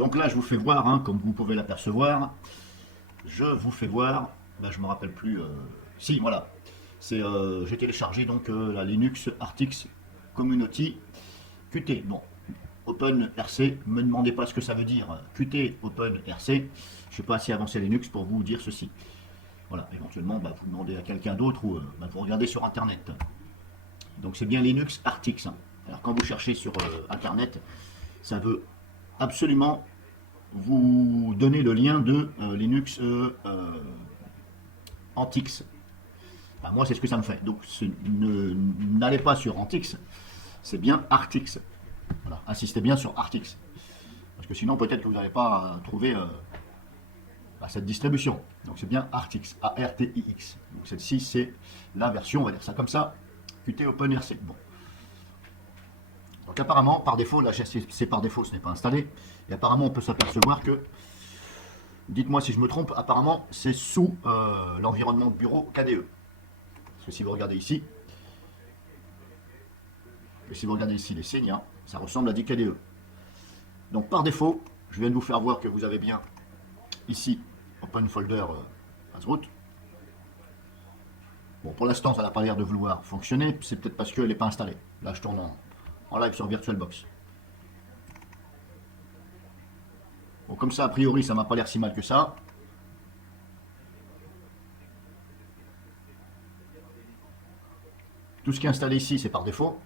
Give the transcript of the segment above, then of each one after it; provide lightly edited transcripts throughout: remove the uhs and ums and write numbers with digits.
Donc là, je vous fais voir, hein, comme vous pouvez l'apercevoir, je vous fais voir, ben, je me rappelle plus, si, voilà, c'est, j'ai téléchargé donc la Linux Artix Community Qt. Bon, OpenRC, ne me demandez pas ce que ça veut dire, Qt OpenRC, je ne suis pas assez avancé Linux pour vous dire ceci. Voilà, éventuellement, bah, vous demandez à quelqu'un d'autre ou bah, vous regardez sur Internet. Donc c'est bien Linux Artix, hein. Alors quand vous cherchez sur Internet, ça veut absolument vous donner le lien de Linux Antix. Bah, moi, c'est ce que ça me fait. Donc n'allez pas sur Antix, c'est bien Artix. Voilà, insistez bien sur Artix. Parce que sinon, peut-être que vous n'allez pas trouver bah, cette distribution. Donc c'est bien Artix, A-R-T-I-X. Donc celle-ci, c'est la version, on va dire ça comme ça, Qt OpenRC. Bon. Donc apparemment, par défaut, là c'est par défaut, ce n'est pas installé. Et apparemment, on peut s'apercevoir que, dites-moi si je me trompe, apparemment, c'est sous l'environnement de bureau KDE. Parce que si vous regardez ici, et si vous regardez ici les signes, hein, ça ressemble à du KDE. Donc par défaut, je viens de vous faire voir que vous avez bien ici Open Folder Azroot. Bon, pour l'instant, ça n'a pas l'air de vouloir fonctionner. C'est peut-être parce qu'elle n'est pas installée. Là, je tourne en live sur VirtualBox. Bon, comme ça, a priori, ça m'a pas l'air si mal que ça. Tout ce qui est installé ici, c'est par défaut.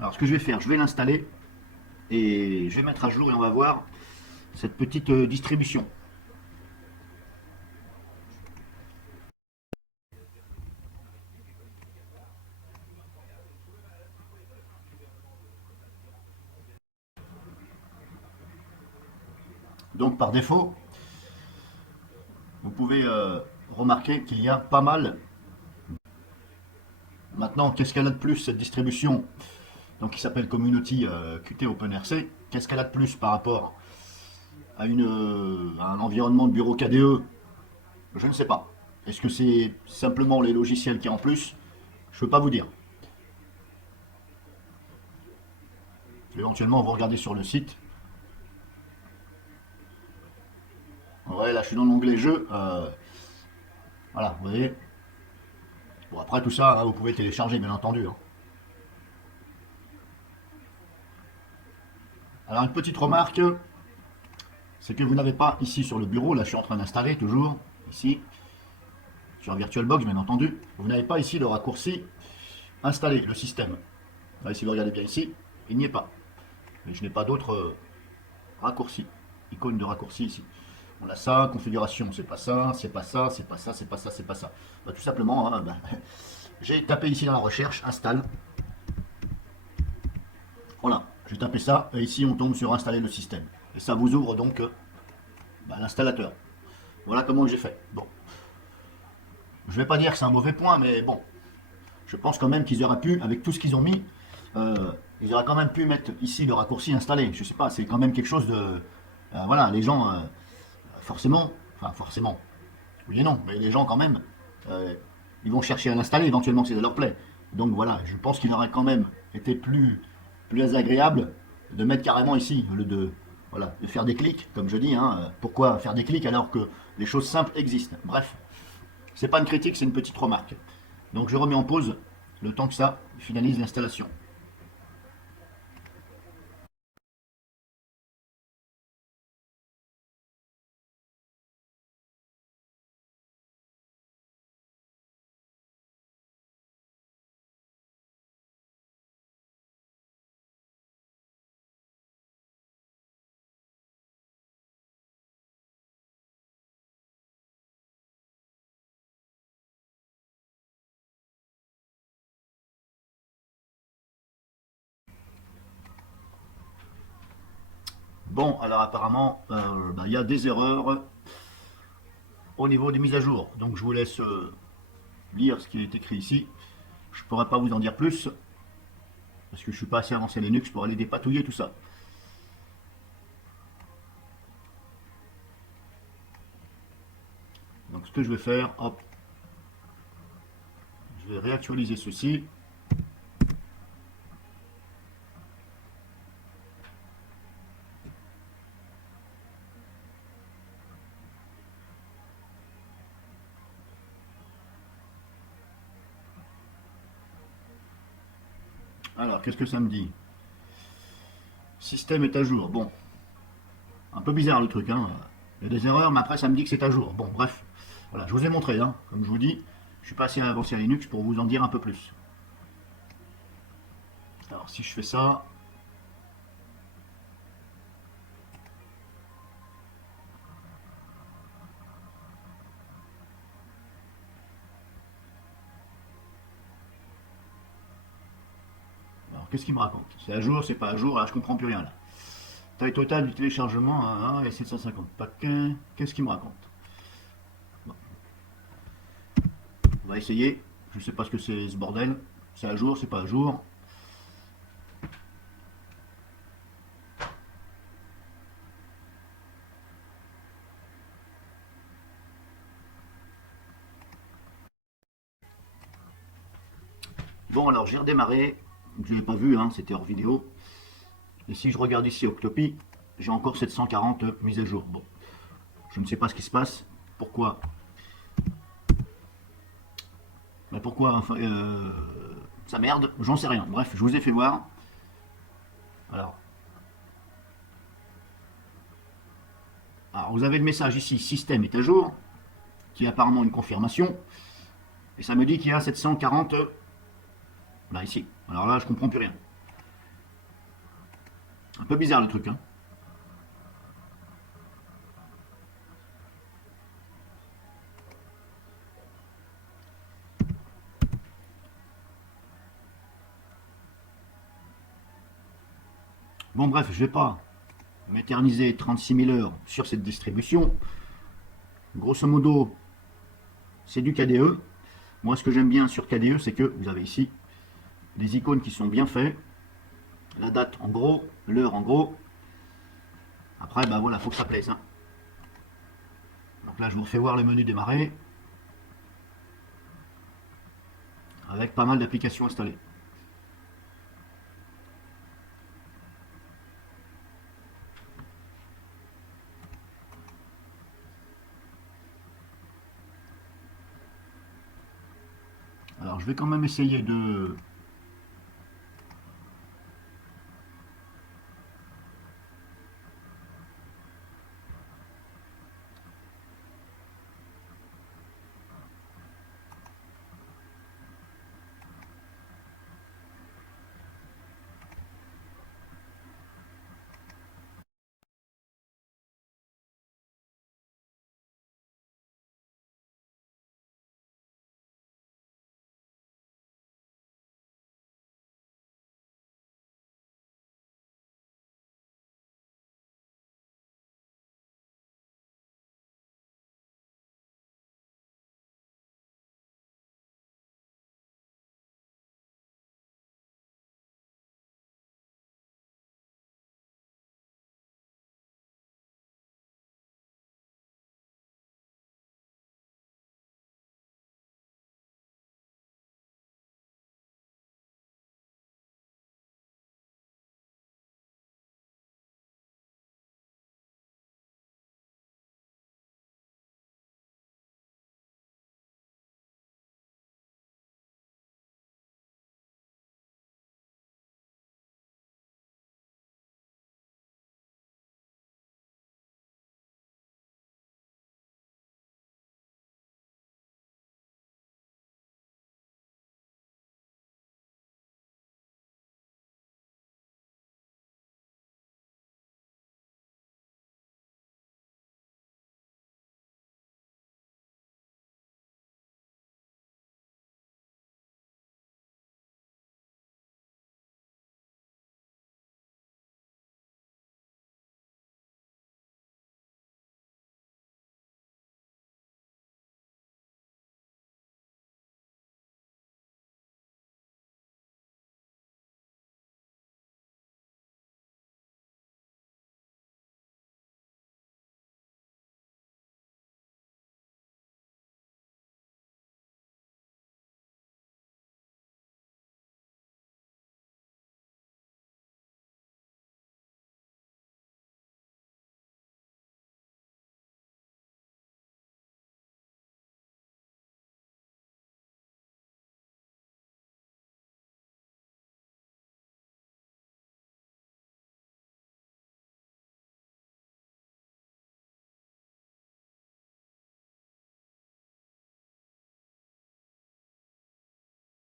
Alors, ce que je vais faire, je vais l'installer et je vais mettre à jour et on va voir cette petite distribution. Donc, par défaut, vous pouvez remarquer qu'il y a pas mal. Maintenant, qu'est-ce qu'elle a de plus, cette distribution donc, qui s'appelle Community Qt OpenRC? Qu'est-ce qu'elle a de plus par rapport à un environnement de bureau KDE? Je ne sais pas. Est-ce que c'est simplement les logiciels qui en plus? Je ne peux pas vous dire. Éventuellement, vous regardez sur le site. Ouais, là, je suis dans l'onglet jeu. Voilà, vous voyez. Bon, après tout ça, hein, vous pouvez télécharger, bien entendu, hein. Alors, une petite remarque, c'est que vous n'avez pas ici sur le bureau, là, je suis en train d'installer toujours, ici, sur VirtualBox, bien entendu, vous n'avez pas ici le raccourci installer le système. Là, si vous regardez bien ici, il n'y est pas. Mais je n'ai pas d'autres raccourcis, icône de raccourci ici. On a ça, configuration, c'est pas ça, c'est pas ça, c'est pas ça, c'est pas ça, c'est pas ça. Bah, tout simplement, hein, bah, j'ai tapé ici dans la recherche, installe. Voilà, j'ai tapé ça, et ici on tombe sur installer le système. Et ça vous ouvre donc bah, l'installateur. Voilà comment j'ai fait. Bon, je vais pas dire que c'est un mauvais point, mais bon, je pense quand même qu'ils auraient pu, avec tout ce qu'ils ont mis, ils auraient quand même pu mettre ici le raccourci installé. Je sais pas, c'est quand même quelque chose de... voilà, les gens, forcément, enfin forcément, oui et non, mais les gens quand même, euh, ils vont chercher à l'installer éventuellement si ça leur plaît. Donc voilà, je pense qu'il aurait quand même été plus agréable de mettre carrément ici, au lieu de, voilà, de faire des clics, comme je dis, hein. Pourquoi faire des clics alors que les choses simples existent? Bref, c'est pas une critique, c'est une petite remarque. Donc je remets en pause le temps que ça finalise l'installation. Bon, alors apparemment, bah, il y a des erreurs au niveau des mises à jour. Donc je vous laisse lire ce qui est écrit ici. Je ne pourrais pas vous en dire plus, parce que je ne suis pas assez avancé Linux pour aller dépatouiller tout ça. Donc ce que je vais faire, hop, je vais réactualiser ceci. Alors, qu'est-ce que ça me dit? Système est à jour. Bon, un peu bizarre le truc, hein. Il y a des erreurs, mais après ça me dit que c'est à jour. Bon, bref. Voilà, je vous ai montré, hein. Comme je vous dis, je suis pas assez avancé à Linux pour vous en dire un peu plus. Alors, si je fais ça, alors qu'est-ce qu'il me raconte? C'est à jour, c'est pas à jour, là je comprends plus rien là. Taille totale du téléchargement, et 750 paquets. Qu'est-ce qu'il me raconte? Bon, on va essayer. Je sais pas ce que c'est ce bordel. C'est à jour, c'est pas à jour. Bon, alors j'ai redémarré. Je l'ai pas vu, hein, c'était hors vidéo. Et si je regarde ici Octopi, j'ai encore 740 mises à jour. Bon, je ne sais pas ce qui se passe. Pourquoi? Mais pourquoi enfin, ça merde? J'en sais rien. Bref, je vous ai fait voir. Alors, vous avez le message ici, système est à jour, qui est apparemment une confirmation. Et ça me dit qu'il y a 740 là ici. Alors là, je comprends plus rien. Un peu bizarre le truc, hein. Bon bref, je vais pas m'éterniser 36 000 heures sur cette distribution. Grosso modo, c'est du KDE. Moi, ce que j'aime bien sur KDE, c'est que vous avez ici des icônes qui sont bien faites. La date en gros, l'heure en gros. Après, bah voilà, faut que ça plaise, hein. Donc là, je vous refais voir le menu démarrer avec pas mal d'applications installées. Alors, je vais quand même essayer de